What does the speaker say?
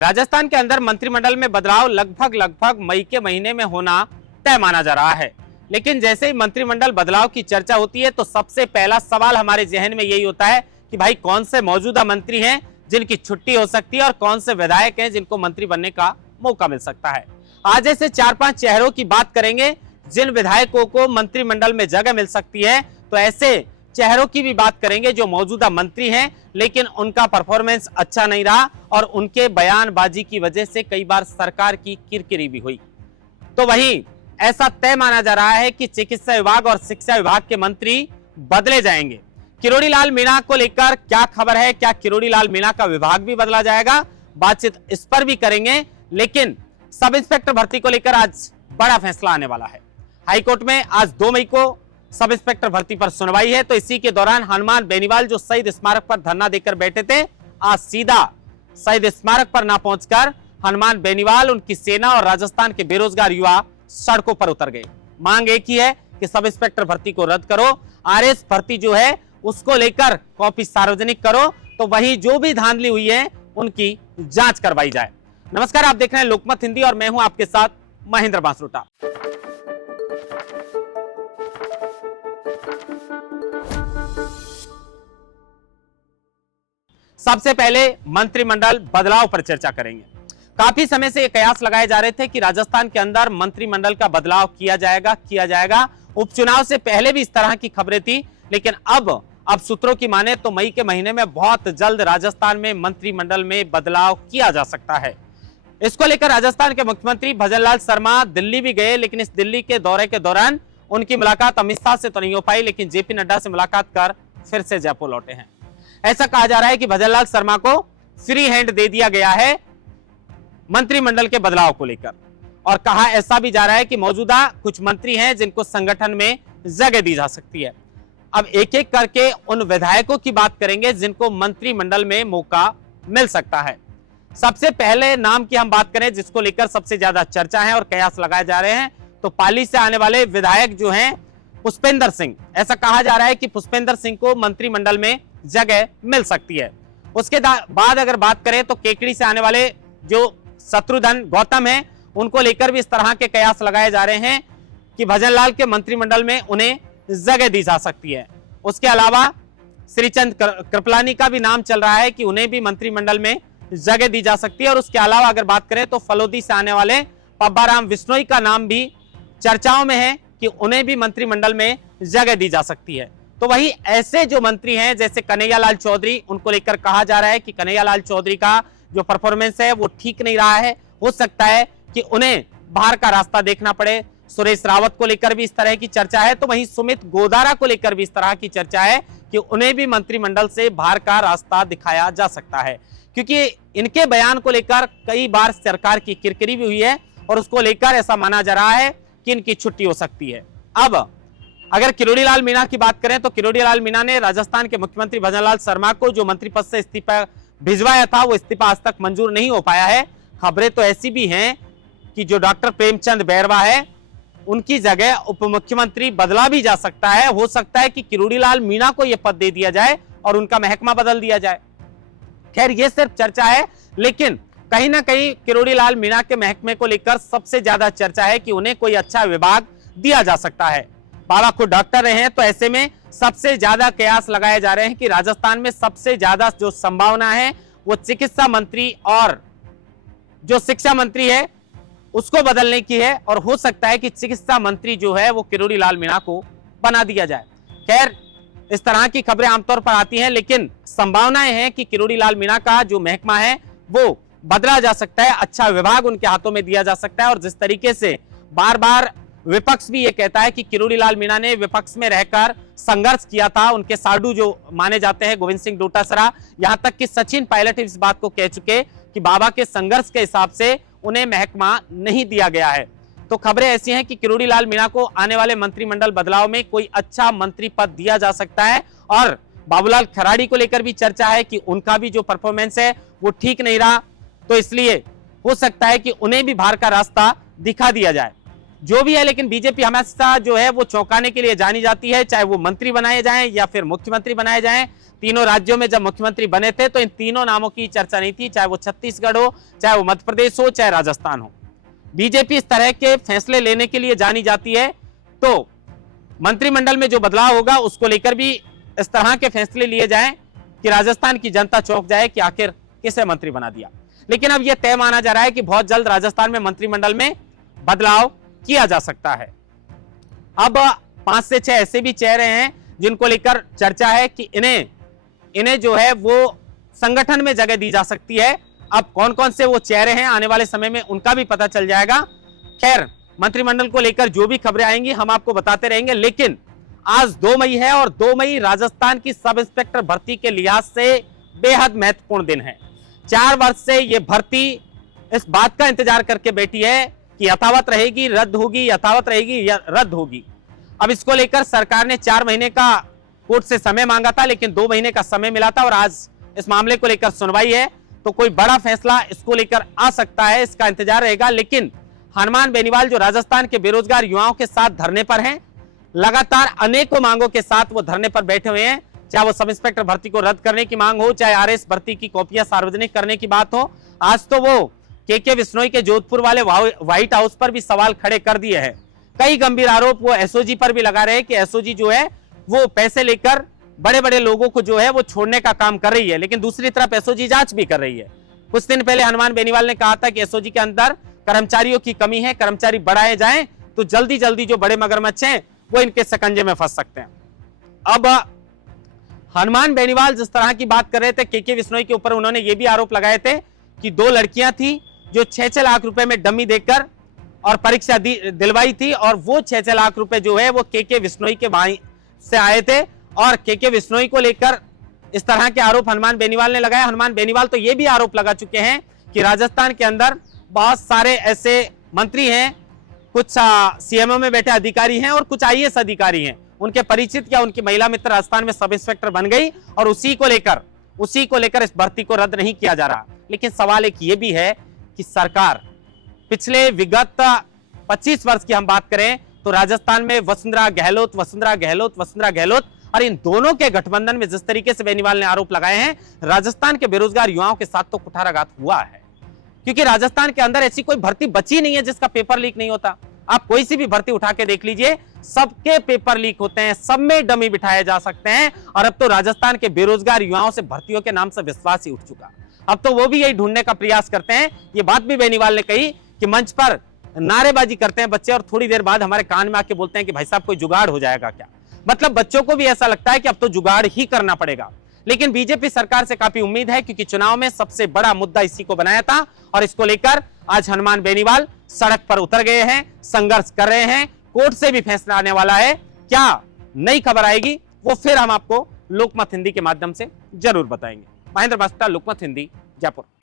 राजस्थान के अंदर मंत्रिमंडल में बदलाव लगभग मई के महीने में होना तय माना जा रहा है। लेकिन जैसे ही मंत्रिमंडल बदलाव की चर्चा होती है तो सबसे पहला सवाल हमारे जहन में यही होता है कि भाई कौन से मौजूदा मंत्री हैं जिनकी छुट्टी हो सकती है और कौन से विधायक हैं जिनको मंत्री बनने का मौका मिल सकता है। आज ऐसे 4-5 चेहरों की बात करेंगे जिन विधायकों को मंत्रिमंडल में जगह मिल सकती है। तो ऐसे चेहरों की भी बात करेंगे जो मौजूदा मंत्री हैं लेकिन उनका परफॉर्मेंस अच्छा नहीं रहा और उनके बयानबाजी की वजह से कई बार सरकार की किरकिरी भी हुई। तो वहीं ऐसा तय माना जा रहा है कि चिकित्सा विभाग और शिक्षा विभाग के मंत्री बदले जाएंगे। किरोड़ी लाल मीणा को लेकर क्या खबर है, क्या किरोड़ी लाल मीणा का विभाग भी बदला जाएगा, बातचीत इस पर भी करेंगे। लेकिन सब इंस्पेक्टर भर्ती को लेकर आज बड़ा फैसला आने वाला है। हाईकोर्ट में आज 2 मई को सब इंस्पेक्टर भर्ती पर सुनवाई है। तो इसी के दौरान हनुमान बेनीवाल जो शहीद स्मारक पर धरना देकर बैठे थे, आज सीधा शहीद स्मारक पर ना पहुंचकर हनुमान बेनीवाल, उनकी सेना और राजस्थान के बेरोजगार युवा सड़कों पर उतर गए। मांग एक ही है कि सब इंस्पेक्टर भर्ती को रद्द करो, आरएस भर्ती जो है उसको लेकर कॉपी सार्वजनिक करो। तो वही जो भी धांधली हुई है उनकी जांच करवाई जाए। नमस्कार, आप देख रहे हैं लोकमत हिंदी और मैं हूं आपके साथ महेंद्र बांसरुटा। सबसे पहले मंत्रिमंडल बदलाव पर चर्चा करेंगे। काफी समय से ये कयास लगाए जा रहे थे कि राजस्थान के अंदर मंत्रिमंडल का बदलाव किया जाएगा। उपचुनाव से पहले भी इस तरह की खबरें थी, लेकिन अब सूत्रों की माने तो मई के महीने में बहुत जल्द राजस्थान में मंत्रिमंडल में बदलाव किया जा सकता है। इसको लेकर राजस्थान के मुख्यमंत्री भजनलाल शर्मा दिल्ली भी गए, लेकिन इस दिल्ली के दौरे के दौरान उनकी मुलाकात अमित शाह से तो नहीं हो पाई, लेकिन जेपी नड्डा से मुलाकात कर फिर से जयपुर लौटे हैं। ऐसा कहा जा रहा है कि भजनलाल शर्मा को फ्री हैंड दे दिया गया है मंत्रिमंडल के बदलाव को लेकर, और कहा ऐसा भी जा रहा है कि मौजूदा कुछ मंत्री हैं जिनको संगठन में जगह दी जा सकती है। अब एक एक करके उन विधायकों की बात करेंगे जिनको मंत्रिमंडल में मौका मिल सकता है। सबसे पहले नाम की हम बात करें जिसको लेकर सबसे ज्यादा चर्चा है और कयास लगाए जा रहे हैं, तो पाली से आने वाले विधायक जो हैं पुष्पेंद्र सिंह, ऐसा कहा जा रहा है कि पुष्पेंद्र सिंह को मंत्रिमंडल में जगह मिल सकती है। उसके बाद अगर बात करें तो केकड़ी से आने वाले जो शत्रुघ्न गौतम हैं, उनको लेकर भी इस तरह के कयास लगाए जा रहे हैं कि भजनलाल के मंत्रिमंडल में उन्हें जगह दी जा सकती है। उसके अलावा श्रीचंद कृपलानी का भी नाम चल रहा है कि उन्हें भी मंत्रिमंडल में जगह दी जा सकती है। और उसके अलावा अगर बात करें तो फलोदी से आने वाले पब्बाराम विश्नोई का नाम भी चर्चाओं में है कि उन्हें भी मंत्रिमंडल में जगह दी जा सकती है। तो वही ऐसे जो मंत्री हैं जैसे कन्हैयालाल चौधरी, उनको लेकर कहा जा रहा है कि कन्हैयालाल चौधरी का जो परफॉर्मेंस है वो ठीक नहीं रहा है, हो सकता है कि उन्हें बाहर का रास्ता देखना पड़े। सुरेश रावत को लेकर भी इस तरह की चर्चा है। तो वहीं सुमित गोदारा को लेकर भी इस तरह की चर्चा है कि उन्हें भी मंत्रिमंडल से बाहर का रास्ता दिखाया जा सकता है, क्योंकि इनके बयान को लेकर कई बार सरकार की किरकिरी भी हुई है और उसको लेकर ऐसा माना जा रहा है कि इनकी छुट्टी हो सकती है। अब अगर किरोड़ी लाल मीणा की बात करें तो किरोड़ी लाल मीणा ने राजस्थान के मुख्यमंत्री भजनलाल शर्मा को जो मंत्री पद से इस्तीफा भिजवाया था वो इस्तीफा आज तक मंजूर नहीं हो पाया है। खबरें तो ऐसी भी हैं कि जो डॉक्टर प्रेमचंद बैरवा है उनकी जगह उप मुख्यमंत्री बदला भी जा सकता है। हो सकता है कि किरोड़ी लाल मीणा को यह पद दे दिया जाए और उनका महकमा बदल दिया जाए। खैर ये सिर्फ चर्चा है, लेकिन कहीं ना कहीं किरोड़ी लाल मीणा के महकमे को लेकर सबसे ज्यादा चर्चा है कि उन्हें कोई अच्छा विभाग दिया जा सकता है। बाबा खुद डॉक्टर रहे हैं, तो ऐसे में सबसे ज्यादा कयास लगाए जा रहे हैं कि राजस्थान में सबसे ज्यादा जो संभावना है वो चिकित्सा मंत्री और जो शिक्षा मंत्री है उसको बदलने की है, और हो सकता है कि चिकित्सा मंत्री जो है वो किरोड़ी लाल मीणा को बना दिया जाए। खैर इस तरह की खबरें आमतौर पर आती हैं, लेकिन संभावनाएं हैं कि किरोड़ी लाल मीणा का जो महकमा है वो बदला जा सकता है, अच्छा विभाग उनके हाथों में दिया जा सकता है। और जिस तरीके से बार बार विपक्ष भी ये कहता है कि किरोड़ी लाल मीणा ने विपक्ष में रहकर संघर्ष किया था, उनके साडू जो माने जाते हैं गोविंद सिंह डोटासरा, यहां तक कि सचिन पायलट इस बात को कह चुके कि बाबा के संघर्ष के हिसाब से उन्हें महकमा नहीं दिया गया है। तो खबरें ऐसी हैं कि किरोड़ी लाल मीणा को आने वाले मंत्रिमंडल बदलाव में कोई अच्छा मंत्री पद दिया जा सकता है। और बाबूलाल खराड़ी को लेकर भी चर्चा है कि उनका भी जो परफॉर्मेंस है वो ठीक नहीं रहा, तो इसलिए हो सकता है कि उन्हें भी बाहर का रास्ता दिखा दिया जाए। जो भी है, लेकिन बीजेपी हमेशा जो है वो चौंकाने के लिए जानी जाती है, चाहे वो मंत्री बनाए जाएं या फिर मुख्यमंत्री बनाए जाएं। तीनों राज्यों में जब मुख्यमंत्री बने थे तो इन तीनों नामों की चर्चा नहीं थी, चाहे वो छत्तीसगढ़ हो, चाहे वो मध्य प्रदेश हो, चाहे राजस्थान हो। बीजेपी इस तरह के फैसले लेने के लिए जानी जाती है। तो मंत्रिमंडल में जो बदलाव होगा उसको लेकर भी इस तरह के फैसले लिए जाएं कि राजस्थान की जनता चौंक जाए कि आखिर किसे मंत्री बना दिया। लेकिन अब यह तय माना जा रहा है कि बहुत जल्द राजस्थान में मंत्रिमंडल में बदलाव किया जा सकता है। अब 5 से 6 ऐसे भी चेहरे हैं जिनको लेकर चर्चा है कि इन्हें जो है वो संगठन में जगह दी जा सकती है। अब कौन कौन से वो चेहरे हैं आने वाले समय में उनका भी पता चल जाएगा। खैर, मंत्रिमंडल को लेकर जो भी खबरें आएंगी हम आपको बताते रहेंगे। लेकिन आज 2 मई है और 2 मई राजस्थान की सब इंस्पेक्टर भर्ती के लिहाज से बेहद महत्वपूर्ण दिन है। 4 वर्ष से ये भर्ती इस बात का इंतजार करके बैठी है कि यथावत रहेगी, रद्द होगी, यथावत रहेगी या रद्द होगी। अब इसको लेकर सरकार ने 4 महीने का कोर्ट से समय मांगा था, लेकिन 2 महीने का समय मिला था और आज इस मामले को लेकर सुनवाई है। तो कोई बड़ा फैसला इसको लेकर आ सकता है, इसका इंतजार रहेगा। लेकिन हनुमान बेनीवाल जो राजस्थान के बेरोजगार युवाओं के साथ धरने पर हैं, लगातार अनेकों मांगों के साथ वो धरने पर बैठे हुए हैं, चाहे वो सब इंस्पेक्टर भर्ती को रद्द करने की मांग हो, चाहे आरएस भर्ती की कॉपियां सार्वजनिक करने की बात हो। आज तो वो के विश्नोई के जोधपुर वाले व्हाइट हाउस पर भी सवाल खड़े कर दिए हैं। कई गंभीर आरोप वो एसओजी पर भी लगा रहे हैं कि एसओजी जो है वो पैसे लेकर बड़े बड़े लोगों को जो है वो छोड़ने का काम कर रही है, लेकिन दूसरी तरफ एसओजी जांच भी कर रही है। कुछ दिन पहले हनुमान बेनीवाल ने कहा था कि एसओजी के अंदर कर्मचारियों की कमी है, कर्मचारी बढ़ाए जाएं तो जल्दी जल्दी जो बड़े मगरमच्छ हैं वो इनके शकंजे में फंस सकते हैं। अब हनुमान बेनीवाल जिस तरह की बात कर रहे थे के विश्नोई के ऊपर, उन्होंने ये भी आरोप लगाए थे कि 2 लड़कियां थी जो 6-6 लाख रुपए में डमी देकर और परीक्षा दिलवाई थी, और वो 6-6 लाख रुपए जो है वो के विश्नोई के भाई से आए थे। और के विश्नोई को लेकर इस तरह के आरोप हनुमान बेनीवाल ने लगाया। हनुमान बेनीवाल तो ये भी आरोप लगा चुके हैं कि राजस्थान के अंदर बहुत सारे ऐसे मंत्री हैं, कुछ सीएमओ में बैठे अधिकारी हैं और कुछ आईएएस अधिकारी हैं, उनके परिचित या उनकी महिला मित्र राजस्थान में सब इंस्पेक्टर बन गई और उसी को लेकर इस भर्ती को रद्द नहीं किया जा रहा। लेकिन सवाल एक ये भी है कि सरकार पिछले विगत 25 वर्ष की हम बात करें तो राजस्थान में वसुंधरा गहलोत और इन दोनों के गठबंधन में जिस तरीके से बेनीवाल ने आरोप लगाए हैं, राजस्थान के बेरोजगार युवाओं के साथ तो कुठाराघात हुआ है। क्योंकि राजस्थान के अंदर ऐसी कोई भर्ती बची नहीं है जिसका पेपर लीक नहीं होता। आप कोई सी भी भर्ती उठा के देख लीजिए, सबके पेपर लीक होते हैं, सब में डमी बिठाए जा सकते हैं। और अब तो राजस्थान के बेरोजगार युवाओं से भर्तियों के नाम से विश्वास ही उठ चुका। अब तो वो भी यही ढूंढने का प्रयास करते हैं। ये बात भी बेनीवाल ने कही कि मंच पर नारेबाजी करते हैं बच्चे और थोड़ी देर बाद हमारे कान में आके बोलते हैं कि भाई साहब कोई जुगाड़ हो जाएगा क्या। मतलब बच्चों को भी ऐसा लगता है कि अब तो जुगाड़ ही करना पड़ेगा। लेकिन बीजेपी सरकार से काफी उम्मीद है, क्योंकि चुनाव में सबसे बड़ा मुद्दा इसी को बनाया था और इसको लेकर आज हनुमान बेनीवाल सड़क पर उतर गए हैं, संघर्ष कर रहे हैं। कोर्ट से भी फैसला आने वाला है। क्या नई खबर आएगी वो फिर हम आपको लोकमत हिंदी के माध्यम से जरूर बताएंगे। महेंद्र बस्ता, लोकमत हिंदी, जयपुर।